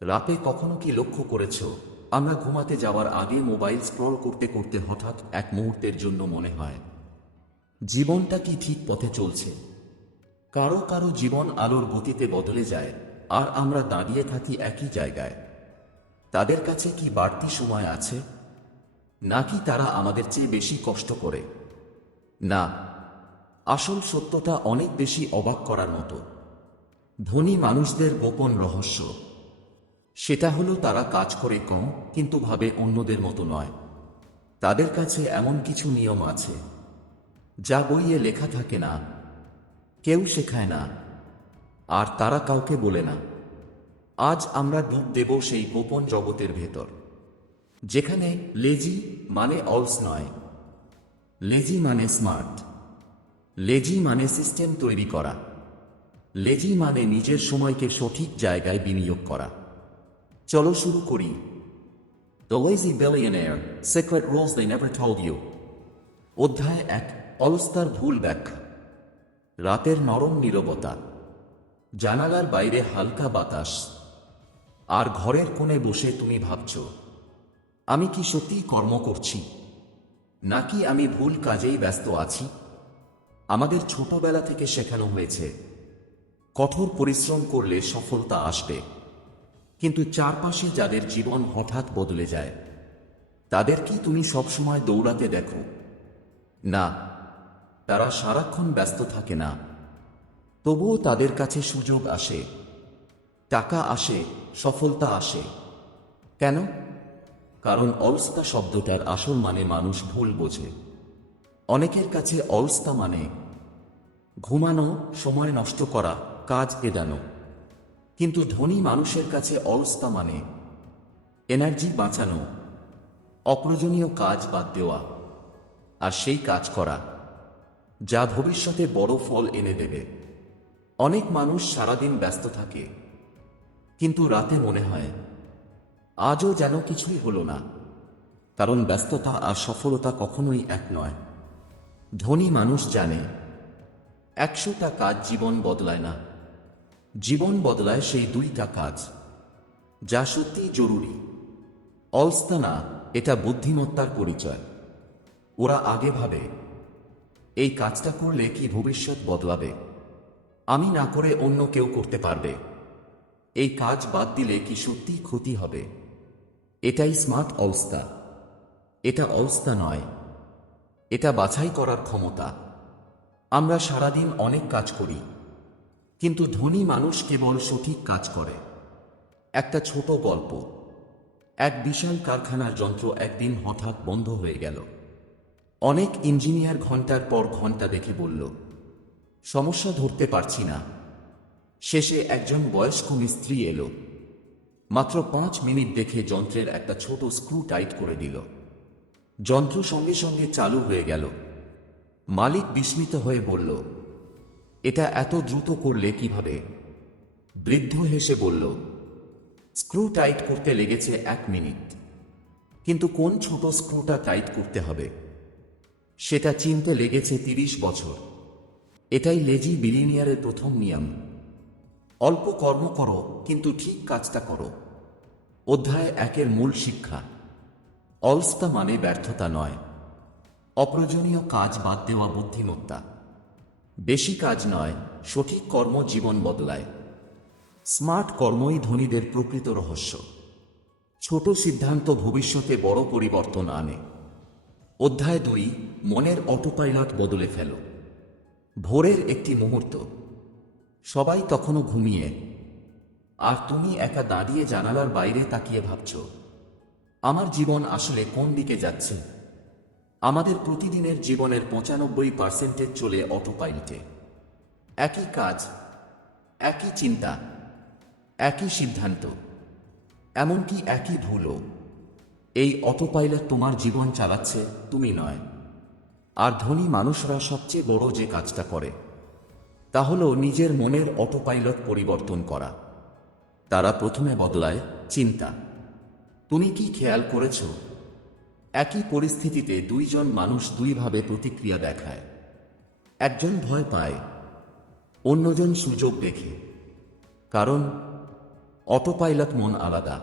রাতে কখনো কি লক্ষ্য করেছ, আমরা ঘুমাতে যাওয়ার আগে মোবাইল স্ক্রল করতে করতে হঠাৎ এক মুহূর্তের জন্য মনে হয় জীবনটা কি ঠিক পথে চলছে? কারো কারো জীবন আলোর গতিতে বদলে যায়, আর আমরা দাঁড়িয়ে থাকি একই জায়গায়। তাদের কাছে কি বাড়তি সময় আছে, নাকি তারা আমাদের চেয়ে বেশি কষ্ট করে? না, আসল সত্যটা অনেক বেশি অবাক করার মতো। ধনী মানুষদের গোপন রহস্য সেটা হলো তারা কাজ করে কম, কিন্তু ভাবে অন্যদের মতো নয়। তাদের কাছে এমন কিছু নিয়ম আছে যা বইয়ে লেখা থাকে না, কেউ শেখায় না, আর তারা কাউকে বলে না। আজ আমরা ডুব দেব সেই গোপন জগতের ভেতর, যেখানে লেজি মানে অলস নয়, লেজি মানে স্মার্ট, লেজি মানে সিস্টেম তৈরি করা, লেজি মানে নিজের সময়কে সঠিক জায়গায় বিনিয়োগ করা। চলো শুরু করি। The lazy billionaire, secret rules they never told you. অধ্যায় 1, অলস্তার ভুল ব্যাখ্যা। রাতের নরম নীরবতা, জানালার বাইরে হালকা বাতাস, আর ঘরের কোণে বসে তুমি ভাবছ, আমি কি সত্যিই কর্ম করছি, নাকি আমি ভুল কাজেই ব্যস্ত আছি? আমাদের ছোটবেলা থেকে শেখানো হয়েছে কঠোর পরিশ্রম করলে সফলতা আসবে, কিন্তু চারপাশে যাদের জীবন হঠাৎ বদলে যায়, তাদের কি তুমি সবসময় দৌড়াতে দেখো? না, তারা সারাক্ষণ ব্যস্ত থাকে না, তবুও তাদের কাছে সুযোগ আসে, টাকা আসে, সফলতা আসে। কেন? কারণ অলসতা শব্দটার আসল মানে মানুষ ভুল বোঝে। অনেকের কাছে অলসতা মানে ঘুমানো, সময় নষ্ট করা, কাজ এড়ানো। কিন্তু ধনী মানুষের কাছে অলসতা মানে এনার্জি বাঁচানো, অপ্রয়োজনীয় কাজ বাদ দেওয়া, আর সেই কাজ করা যা ভবিষ্যতে বড় ফল এনে দেবে। অনেক মানুষ সারাদিন ব্যস্ত থাকে, কিন্তু রাতে মনে হয় আজও যেন কিছুই হলো না। কারণ ব্যস্ততা আর সফলতা কখনোই এক নয়। ধনী মানুষ জানে 100টা কাজ জীবন বদলায় না, জীবন বদলায় সেই 2টা কাজ যা সত্যিই জরুরি। অলসতা না, এটা বুদ্ধিমত্তার পরিচয়। ওরা আগে ভাবে, এই কাজটা করলে কি ভবিষ্যৎ বদলাবে, আমি না করে অন্য কেউ করতে পারবে, এই কাজ বাদ দিলে কি সত্যিই ক্ষতি হবে। এটাই স্মার্ট অলসতা। এটা অলসতা নয়, এটা বাছাই করার ক্ষমতা। আমরা সারাদিন অনেক কাজ করি, কিন্তু ধনী মানুষ কেবল সঠিক কাজ করে। একটা ছোট গল্প। এক বিশাল কারখানার যন্ত্র একদিন হঠাৎ বন্ধ হয়ে গেল। অনেক ইঞ্জিনিয়ার ঘন্টার পর ঘন্টা দেখে বলল, সমস্যা ধরতে পারছি না। শেষে একজন বয়স্ক মিস্ত্রি এলো। মাত্র 5 মিনিট দেখে যন্ত্রের একটা ছোট স্ক্রু টাইট করে দিল। যন্ত্র সঙ্গে সঙ্গে চালু হয়ে গেল। মালিক বিস্মিত হয়ে বলল, এটা এত দ্রুত করলে কিভাবে? বৃদ্ধ হেসে বলল, স্ক্রু টাইট করতে লেগেছে 1 মিনিট, কিন্তু কোন ছোট স্ক্রুটা টাইট করতে হবে সেটা চিনতে লেগেছে 30 বছর। এটাই লেজি বিলিনিয়ারের প্রথম নিয়ম। অল্প কর্ম করো, কিন্তু ঠিক কাজটা করো। অধ্যায় 1-এর মূল শিক্ষা। অলসতা মানে ব্যর্থতা নয়, অপ্রয়োজনীয় কাজ বাদ দেওয়া বুদ্ধিমত্তা। বেশি কাজ নয়, সঠিক কর্ম জীবন বদলায়। স্মার্ট কর্মই ধনীদের প্রকৃত রহস্য। ছোট সিদ্ধান্ত ভবিষ্যতে বড় পরিবর্তন আনে। অধ্যায় 2, মনের অটোপাইলট বদলে ফেলো। ভোরের একটি মুহূর্ত, সবাই তখনও ঘুমিয়ে, আর তুমি একা দাঁড়িয়ে জানালার বাইরে তাকিয়ে ভাবছ, আমার জীবন আসলে কোন দিকে যাচ্ছে? আমাদের প্রতিদিনের জীবনের 95% চলে অটোপাইলটে। একই কাজ, একই চিন্তা, একই সিদ্ধান্ত, এমনকি একই ভুলও। এই অটোপাইলট তোমার জীবন চালাচ্ছে, তুমি নয়। আর ধনী মানুষরা সবচেয়ে বড় যে কাজটা করে তা হলো নিজের মনের অটোপাইলট পরিবর্তন করা। তারা প্রথমে বদলায় চিন্তা। তুমি কি খেয়াল করেছ, একই পরিস্থিতিতে দুইজন মানুষ দুইভাবে প্রতিক্রিয়া দেখায়। একজন ভয় পায়, অন্যজন সুযোগ দেখে। কারণ অটোপাইলট মন আলাদা।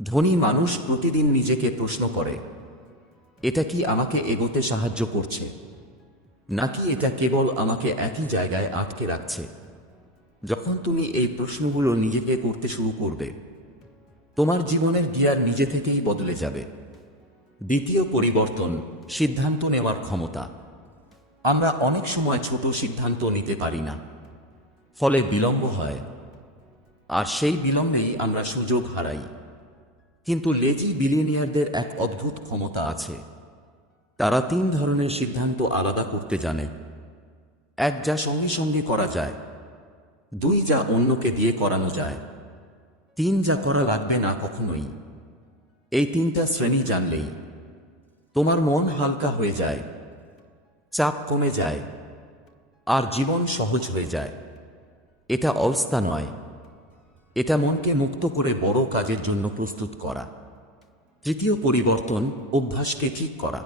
ধনী মানুষ প্রতিদিন নিজেকে প্রশ্ন করে, এটা কি আমাকে এগোতে সাহায্য করছে, নাকি এটা কেবল আমাকে একই জায়গায় আটকে রাখছে? যখন তুমি এই প্রশ্নগুলো নিজেকে করতে শুরু করবে, তোমার জীবনের গিয়ার নিজে থেকেই বদলে যাবে। দ্বিতীয় পরিবর্তন, সিদ্ধান্ত নেওয়ার ক্ষমতা। আমরা অনেক সময় ছোট সিদ্ধান্ত নিতে পারি না, ফলে বিলম্ব হয়, আর সেই বিলম্বেই আমরা সুযোগ হারাই। কিন্তু লেজি বিলিয়নিয়ারদের এক অদ্ভুত ক্ষমতা আছে। তারা 3 ধরনের সিদ্ধান্ত আলাদা করতে জানে। 1, যা সঙ্গে সঙ্গে করা যায়। 2, যা অন্যকে দিয়ে করানো যায়। 3, যা করা লাগবে না কখনোই। এই 3টা শ্রেণী জানলেই তোমার মন হালকা হয়ে যায়, চাপ কমে যায়, আর জীবন সহজ হয়ে যায়। এটা অলস্তা নয়, এটা মনকে মুক্ত করে বড় কাজের জন্য প্রস্তুত করা। তৃতীয় পরিবর্তন, অভ্যাসকে ঠিক করা।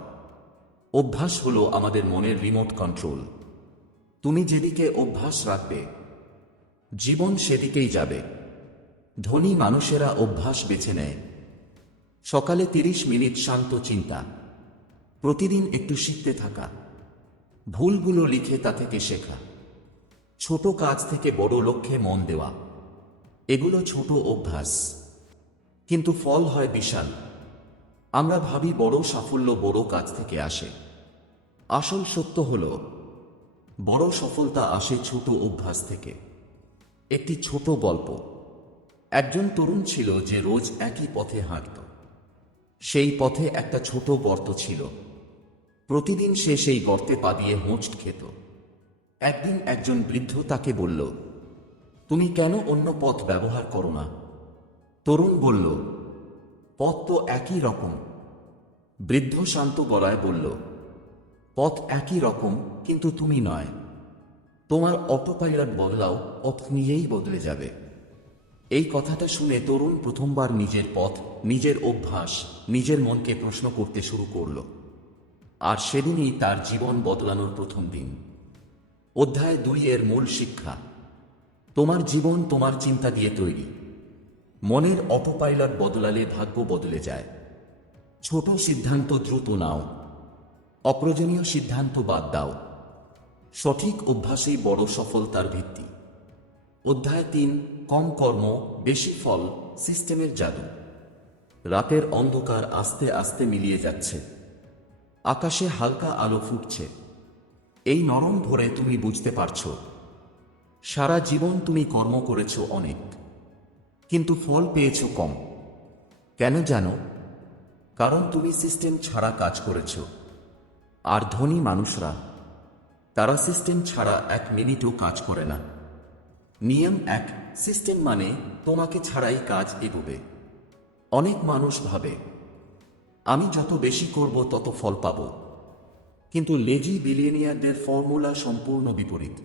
অভ্যাস হলো আমাদের মনের রিমোট কন্ট্রোল। তুমি যেদিকে অভ্যাস রাখবে, জীবন সেদিকেই যাবে। ধনী মানুষেরা অভ্যাস বেছে নেয়। সকালে 30 মিনিট শান্ত চিন্তা, প্রতিদিন একটু শিখতে থাকা, ভুলগুলো লিখে তা থেকে শেখা, ছোট কাজ থেকে বড় লক্ষ্যে মন দেওয়া। এগুলো ছোট অভ্যাস, কিন্তু ফল হয় বিশাল। আমরা ভাবি বড় সাফল্য বড় কাজ থেকে আসে। আসল সত্য হলো, বড় সফলতা আসে ছোট অভ্যাস থেকে। একটি ছোট গল্প। একজন তরুণ ছিল যে রোজ একই পথে হাঁটত। সেই পথে একটা ছোট গর্ত ছিল। প্রতিদিন সে সেই গর্তে পা দিয়ে হোঁচট খেত। একদিন একজন বৃদ্ধ তাকে বলল, তুমি কেন অন্য পথ ব্যবহার করো না? তরুণ বলল, পথ তো একই রকম। বৃদ্ধ শান্ত গলায় বলল, পথ একই রকম, কিন্তু তুমি নয়। তোমার অটোপাইলট বদলাও, পথ নিজেই বদলে যাবে। এই কথাটা শুনে তরুণ প্রথমবার নিজের পথ, নিজের অভ্যাস, নিজের মনকে প্রশ্ন করতে শুরু করল। আর সেদিনই তার জীবন বদলানোর প্রথম দিন। অধ্যায় 2 এর মূল শিক্ষা। তোমার জীবন তোমার চিন্তা দিয়ে তৈরি। মনের অটোপাইলট বদলালে ভাগ্য বদলে যায়। ছোট সিদ্ধান্ত দ্রুত নাও, অপ্রয়োজনীয় সিদ্ধান্ত বাদ দাও। সঠিক অভ্যাসেই বড় সফলতার ভিত্তি। অধ্যায় 3, কম কর্ম বেশি ফল, সিস্টেমের জাদু। রাতের অন্ধকার আস্তে আস্তে মিলিয়ে যাচ্ছে। আকাশে হালকা আলো ফুটছে। এই নরম ভোরে তুমি বুঝতে পারছো, সারা জীবন তুমি কর্ম করেছো অনেক, কিন্তু ফল পেয়েছো কম। কেন জানো? কারণ তুমি সিস্টেম ছাড়া কাজ করেছো। আর ধনী মানুষরা, তারা সিস্টেম ছাড়া 1 মিনিটও কাজ করে না। নিয়ম 1, সিস্টেম মানে তোমাকে ছাড়াই কাজ এগোবে। অনেক মানুষ ভাবে, আমি যত বেশি করব তত ফল পাব। কিন্তু লেজি বিলিয়নিয়ারদের ফর্মুলা সম্পূর্ণ বিপরীত।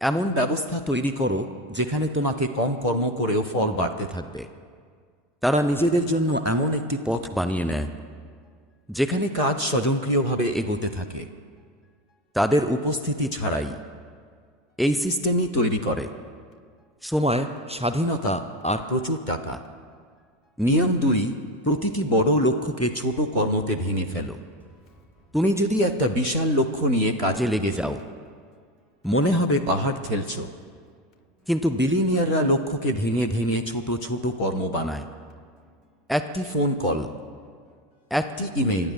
এমন ব্যবস্থা তৈরি করো যেখানে তোমাকে কম কর্ম করেও ফল বাড়তে থাকবে। তারা নিজেদের জন্য এমন একটি পথ বানিয়ে নেয় যেখানে কাজ স্বয়ংক্রিয়ভাবে এগোতে থাকে, তাদের উপস্থিতি ছাড়াই। এই সিস্টেমই তৈরি করে সময়, স্বাধীনতা আর প্রচুর টাকা। নিয়ম 2, প্রতিটি বড় লক্ষ্যকে ছোট কর্মতে ভেঙে ফেলো। তুমি যদি একটা বিশাল লক্ষ্য নিয়ে কাজে লেগে যাও, মনে হবে পাহাড় ঠেলছ। কিন্তু বিলিয়নিয়াররা লক্ষ্যকে ভেঙে ভেঙে ছোট ছোট কর্ম বানায়। একটি ফোন কল, একটি ইমেইল,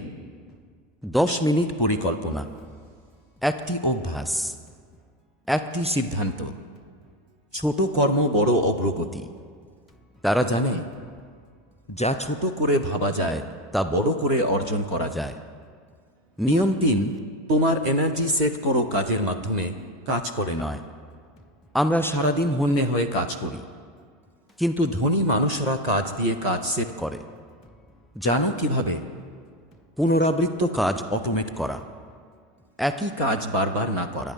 10 মিনিট পরিকল্পনা, একটি অভ্যাস, একটি সিদ্ধান্ত। ছোট কর্ম বড় অগ্রগতি। তারা জানে, যা ছোট করে ভাবা যায় তা বড় করে অর্জন করা যায়। নিয়ম 3, তোমার এনার্জি সেভ করো কাজের মাধ্যমে, কাজ করে নয়। আমরা সারাদিন হন্যে হয়ে কাজ করি, কিন্তু ধনী মানুষরা কাজ দিয়ে কাজ সেভ করে। জানো কিভাবে? পুনরাবৃত্ত কাজ অটোমেট করা, একই কাজ বারবার না করা,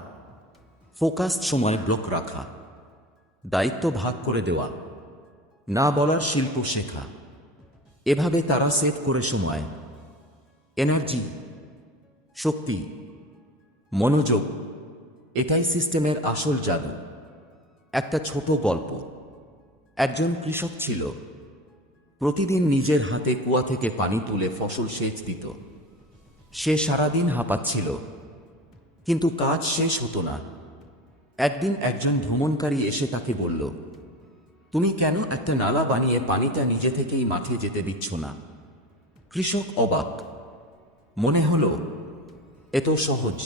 ফোকাসড সময় ব্লক রাখা, দায়িত্ব ভাগ করে দেওয়া, না বলার শিল্প শেখা। এভাবে তারা সেভ করে সময়, এনার্জি, শক্তি, মনোযোগ। এটাই সিস্টেমের আসল জাদু। একটা ছোট গল্প। একজন কৃষক ছিল। প্রতিদিন নিজের হাতে কুয়া থেকে পানি তুলে ফসল সেচ দিত। সে সারাদিন হাঁপাচ্ছিল, কিন্তু কাজ শেষ হতো না। একদিন একজন ভ্রমণকারী এসে তাকে বলল, তুমি কেন একটা নালা বানিয়ে পানিটা নিজে থেকেই মাঠে যেতে দিচ্ছ না? কৃষক অবাক। মনে হলো এত সহজ।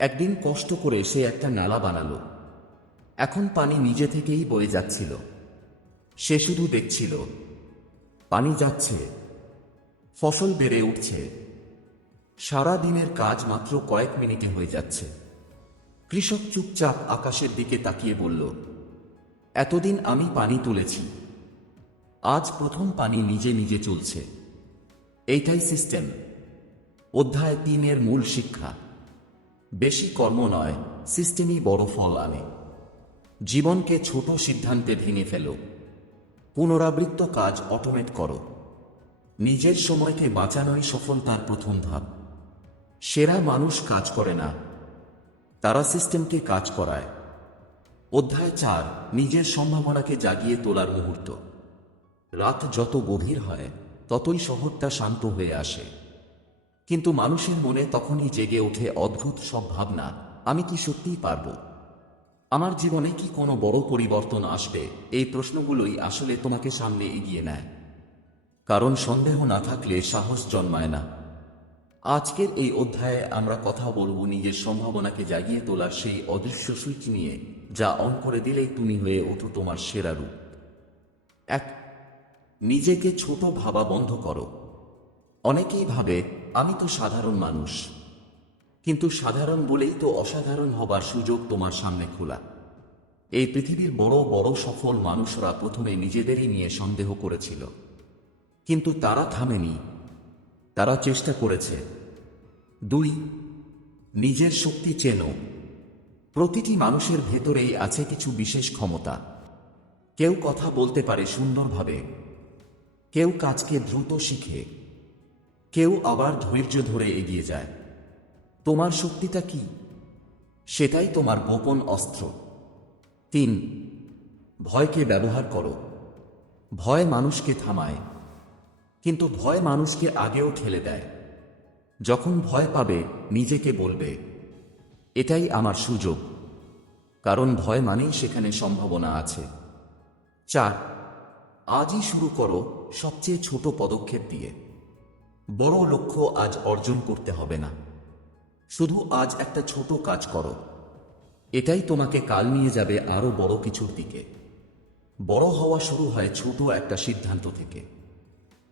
একদিন কষ্ট করে সে একটা নালা বানালো। এখন পানি নিজে থেকেই বয়ে যাচ্ছিল। সে শুধু দেখছিল, পানি যাচ্ছে, ফসল বেড়ে উঠছে। সারা দিনের কাজ মাত্র কয়েক মিনিটে হয়ে যাচ্ছে। কৃষক চুপচাপ আকাশের দিকে তাকিয়ে বলল, এতদিন আমি পানি তুলেছি, আজ প্রথম পানি নিজে নিজে চলছে। এইটাই সিস্টেম। অধ্যায় 3-এর মূল শিক্ষা। বেশি কর্ম নয়, সিস্টেমই বড় ফল আনে। জীবনকে ছোট সিদ্ধান্তে ভেঙে ফেলো। পুনরাবৃত্ত কাজ অটোমেট করো। নিজের সময়কে বাঁচানোই সফলতার প্রথম ধাপ। সেরা মানুষ কাজ করে না, তারা সিস্টেমকে কাজ করায়। অধ্যায় 4, নিজের সম্ভাবনাকে জাগিয়ে তোলার মুহূর্ত। রাত যত গভীর হয় ততই শহরটা শান্ত হয়ে আসে, কিন্তু মানুষের মনে তখনই জেগে ওঠে অদ্ভুত সব ভাবনা। আমি কি সত্যিই পারব? আমার জীবনে কি কোনো বড় পরিবর্তন আসবে? এই প্রশ্নগুলোই আসলে তোমাকে সামনে এগিয়ে নেয়। কারণ সন্দেহ না থাকলে সাহস জন্মায় না। আজকের এই অধ্যায়ে আমরা কথা বলব নিজের সম্ভাবনাকে জাগিয়ে তোলার সেই অদৃশ্য সুইচ নিয়ে, যা অন করে দিলেই তুমি হয়ে ওঠো তোমার সেরা রূপ। 1. নিজেকে ছোট ভাবা বন্ধ করো। অনেকেই ভাবে, আমি তো সাধারণ মানুষ। কিন্তু সাধারণ বলেই তো অসাধারণ হবার সুযোগ তোমার সামনে খোলা। এই পৃথিবীর বড় বড় সফল মানুষরা প্রথমে নিজেদেরই নিয়ে সন্দেহ করেছিল, কিন্তু তারা থামেনি, তারা চেষ্টা করেছে। 2. নিজের শক্তি চেনো। প্রতিটি মানুষের ভেতরেই আছে কিছু বিশেষ ক্ষমতা। কেউ কথা বলতে পারে সুন্দরভাবে, কেউ কাজকে দ্রুত শিখে, কেউ আবার ধৈর্য ধরে এগিয়ে যায়। তোমার শক্তিটা কি? সেটাই তোমার গোপন অস্ত্র। 3. ভয়কে ব্যবহার করো। ভয় মানুষকে থামায়, কিন্তু ভয় মানুষকে আগেও ঠেলে দেয়। যখন ভয় পাবে, নিজেকে বলবে, এটাই আমার সুযোগ। কারণ ভয় মানেই সেখানে সম্ভাবনা আছে। 4. আজই শুরু করো, সবচেয়ে ছোট পদক্ষেপ দিয়ে। বড় লক্ষ্য আজ অর্জন করতে হবে না, শুধু আজ একটা ছোট কাজ করো। এটাই তোমাকে কাল নিয়ে যাবে আরো বড় কিছুর দিকে। বড় হওয়া শুরু হয় ছোট একটা সিদ্ধান্ত থেকে।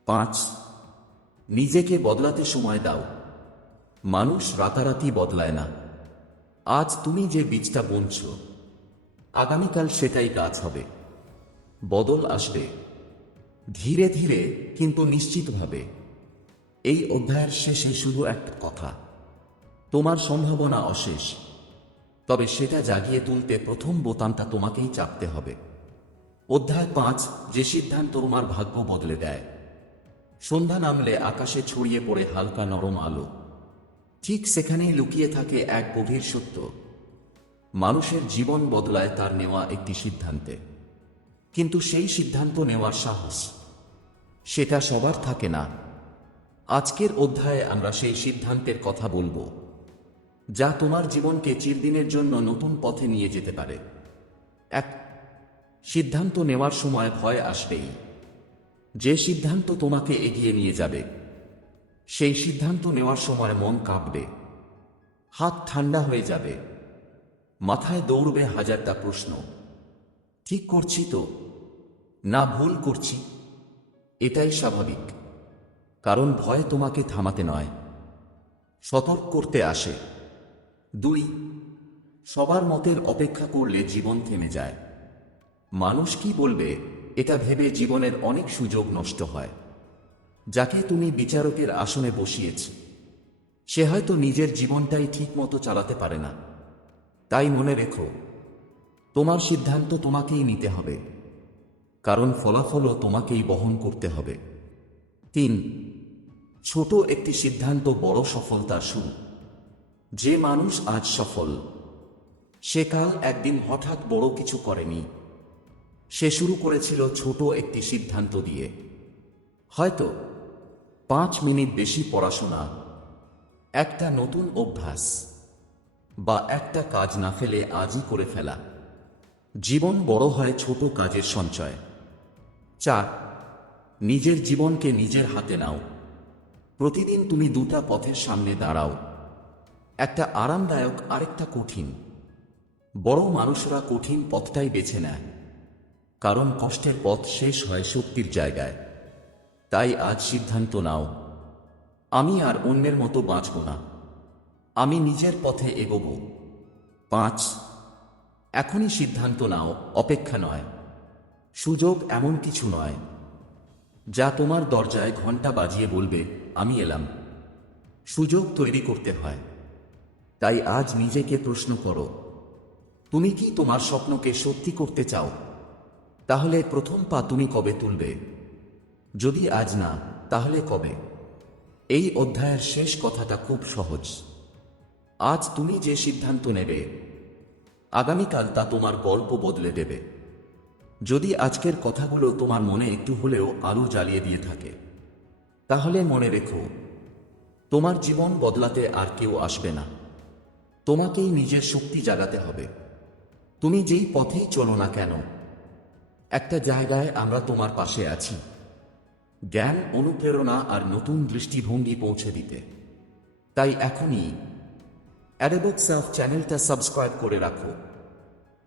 5. নিজেকে বদলাতে সময় দাও। মানুষ রাতারাতি বদলায় না। আজ তুমি যে বীজটা বুনছ, আগামীকাল সেটাই গাছ হবে। বদল আসবে ধীরে ধীরে, কিন্তু নিশ্চিতভাবে। এই অধ্যায়ের শেষে শুধু একটা কথা, তোমার সম্ভাবনা অশেষ, তবে সেটা জাগিয়ে তুলতে প্রথম বোতামটা তোমাকেই চাপতে হবে। অধ্যায় 5, যে সিদ্ধান্ত তোমার ভাগ্য বদলে দেয়। সন্ধ্যা নামলে আকাশে ছড়িয়ে পড়ে হালকা নরম আলো। ঠিক সেখানেই লুকিয়ে থাকে এক গভীর সত্য। মানুষের জীবন বদলায় তার নেওয়া একটি সিদ্ধান্তে, কিন্তু সেই সিদ্ধান্ত নেওয়ার সাহস, সেটা সবার থাকে না। আজকের অধ্যায়ে আমরা সেই সিদ্ধান্তের কথা বলবো, যা তোমার জীবনকে চিরদিনের জন্য নতুন পথে নিয়ে যেতে পারে। 1. সিদ্ধান্ত নেওয়ার সময় ভয় আসবেই। যে সিদ্ধান্ত তোমাকে এগিয়ে নিয়ে যাবে, সেই সিদ্ধান্ত নেওয়ার সময় মন কাঁপবে, হাত ঠান্ডা হয়ে যাবে, মাথায় দৌড়বে হাজারটা প্রশ্ন। ঠিক করছি তো, না ভুল করছি? এটাই স্বাভাবিক, কারণ ভয় তোমাকে থামাতে নয়, সতর্ক করতে আসে। 2. সবার মতের অপেক্ষা করলে জীবন থেমে যায়। মানুষ কি বলবে এটা ভেবে জীবনের অনেক সুযোগ নষ্ট হয়। যাকে তুমি বিচারকের আসনে বসিয়েছ, সে হয়তো নিজের জীবনটাই ঠিকমতো চালাতে পারে না। তাই মনে রেখো, তোমার সিদ্ধান্ত তোমাকেই নিতে হবে, কারণ ফলাফলও তোমাকেই বহন করতে হবে। 3. ছোট একটি সিদ্ধান্ত বড় সফলতার শুরু। যে মানুষ আজ সফল, সে কাল একদিন হঠাৎ বড় কিছু করেনি। সে শুরু করেছিল ছোট একটি সিদ্ধান্ত দিয়ে, হয়তো 5 মিনিট বেশি পড়াশোনা, একটা নতুন অভ্যাস, বা একটা কাজ না ফেলে আজই করে ফেলা। জীবন বড় হয় ছোট কাজের সঞ্চয়। 4. নিজের জীবনকে নিজের হাতে নাও। প্রতিদিন তুমি দুটা পথের সামনে দাঁড়াও, একটা আরামদায়ক, আরেকটা কঠিন। বড় মানুষরা কঠিন পথটাই বেছে নেয়, কারণ কষ্টের পথ শেষ হয় শক্তির জায়গায়। তাই আজ সিদ্ধান্ত নাও, আমি আর অন্যের মতো বাঁচব না, আমি নিজের পথে এগোব। 5. এখনই সিদ্ধান্ত নাও, অপেক্ষা নয়। সুযোগ এমন কিছু নয় যা তোমার দরজায় ঘন্টা বাজিয়ে বলবে আমি এলাম। সুযোগ তৈরি করতে হয়। তাই আজ নিজেকে প্রশ্ন করো, তুমি কি তোমার স্বপ্নকে সত্যি করতে চাও? তাহলে প্রথম পা তুমি কবে তুলবে? যদি আজ না, তাহলে কবে? এই অধ্যায়ের শেষ কথাটা খুব সহজ। আজ তুমি যে সিদ্ধান্ত নেবে, আগামীকাল তা তোমার গল্প বদলে দেবে। যদি আজকের কথাগুলো তোমার মনে একটু হলেও আলো জ্বালিয়ে দিয়ে থাকে, তাহলে মনে রেখো, তোমার জীবন বদলাতে আর কেউ আসবে না, তোমাকেই নিজের শক্তি জাগাতে হবে। তুমি যেই পথেই চলো না কেন, একটা জায়গায় আমরা তোমার পাশে আছি, জ্ঞান, অনুপ্রেরণা আর নতুন দৃষ্টিভঙ্গি পৌঁছে দিতে। তাই এখনই অ্যাডাবক সেলফ চ্যানেলটা সাবস্ক্রাইব করে রাখো,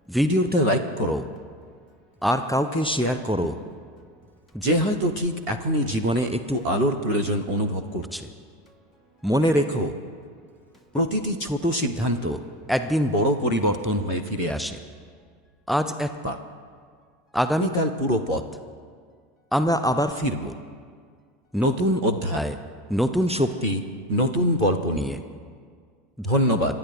ভিডিওটা লাইক করো, আর কাউকে শেয়ার করো যে হয়তো ঠিক এখনই জীবনে একটু আলোর প্রয়োজন অনুভব করছে। মনে রেখো, প্রতিটি ছোট সিদ্ধান্ত একদিন বড় পরিবর্তন হয়ে ফিরে আসে। আজ এক পা, আগামীকাল পুরো পথ। আমরা আবার ফিরব, নতুন অধ্যায়, নতুন শক্তি, নতুন গল্প নিয়ে। ধন্যবাদ।